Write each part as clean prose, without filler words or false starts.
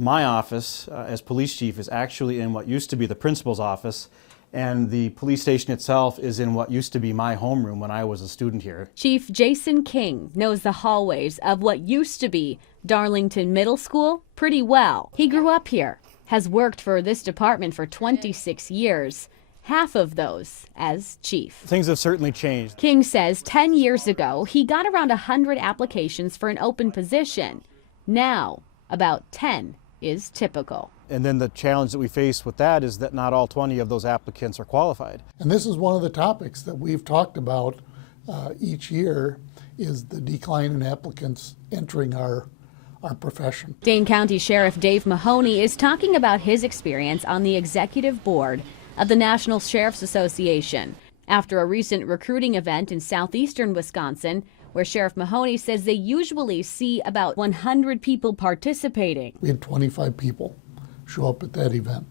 My office as police chief is actually in what used to be the principal's office, and the police station itself is in what used to be my homeroom when I was a student here. Chief Jason King knows the hallways of what used to be Darlington Middle School pretty well. He grew up here, has worked for this department for 26 years, half of those as chief. Things have certainly changed. King says 10 years ago, he got around 100 applications for an open position. Now, about 10 is typical. And then the challenge that we face with that is that not all 20 of those applicants are qualified. And this is one of the topics that we've talked about each year, is the decline in applicants entering our profession. Dane County Sheriff Dave Mahoney is talking about his experience on the executive board of the National Sheriff's Association after a recent recruiting event in southeastern Wisconsin, where Sheriff Mahoney says they usually see about 100 people participating. We had 25 people show up at that event.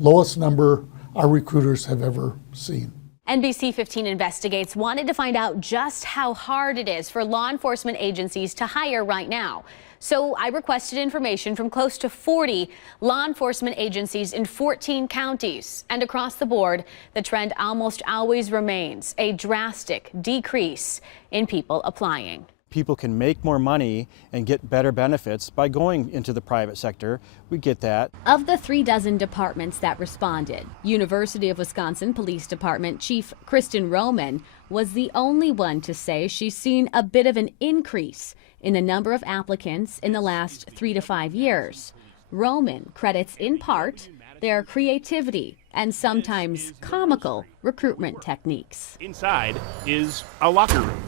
Lowest number our recruiters have ever seen. NBC15 Investigates wanted to find out just how hard it is for law enforcement agencies to hire right now. So I requested information from close to 40 law enforcement agencies in 14 counties. And across the board, the trend almost always remains a drastic decrease in people applying. People can make more money and get better benefits by going into the private sector. We get that. Of the 36 departments that responded, University of Wisconsin Police Department Chief Kristen Roman was the only one to say she's seen a bit of an increase in the number of applicants in the last 3 to 5 years. Roman credits in part their creativity and sometimes comical recruitment techniques. Inside is a locker room.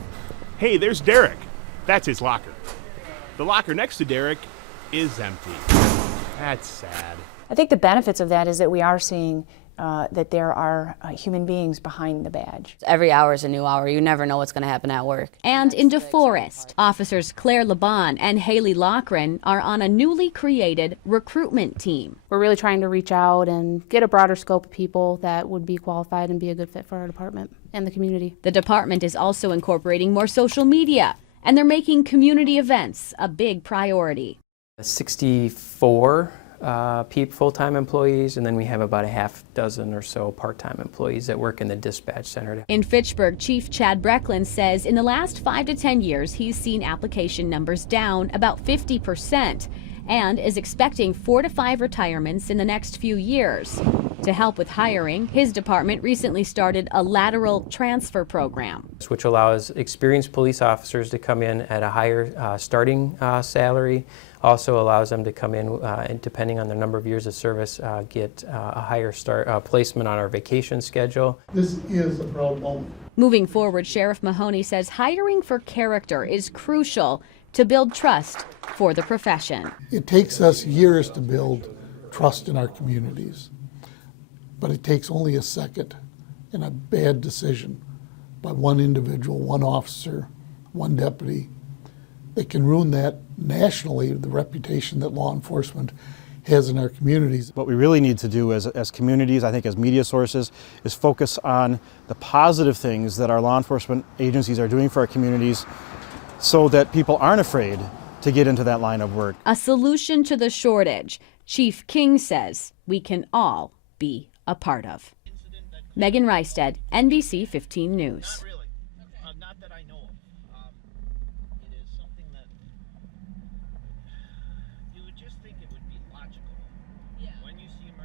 Hey, there's Derek. That's his locker. The locker next to Derek is empty. That's sad. I think the benefits of that is that we are seeing that there are human beings behind the badge. Every hour is a new hour. You never know what's going to happen at work. And in DeForest, officers Claire Laban and Haley Loughran are on a newly created recruitment team. We're really trying to reach out and get a broader scope of people that would be qualified and be a good fit for our department and the community. The department is also incorporating more social media, and they're making community events a big priority. 64 full-time employees, and then we have about a half dozen or so part-time employees that work in the dispatch center. In Fitchburg, Chief Chad Brecklin says in the last 5 to 10 years, he's seen application numbers down about 50% and is expecting 4 to 5 retirements in the next few years. To help with hiring, his department recently started a lateral transfer program, which allows experienced police officers to come in at a higher starting salary. Also allows them to come in and, depending on their number of years of service, get a higher placement on our vacation schedule. This is a proud moment. Moving forward, Sheriff Mahoney says hiring for character is crucial to build trust for the profession. It takes us years to build trust in our communities, but it takes only a second and a bad decision by one individual, one officer, one deputy. They can ruin that nationally, the reputation that law enforcement has in our communities. What we really need to do as communities, I think as media sources, is focus on the positive things that our law enforcement agencies are doing for our communities so that people aren't afraid to get into that line of work. A solution to the shortage, Chief King says we can all be a part of. Meghanreistad, NBC15 News.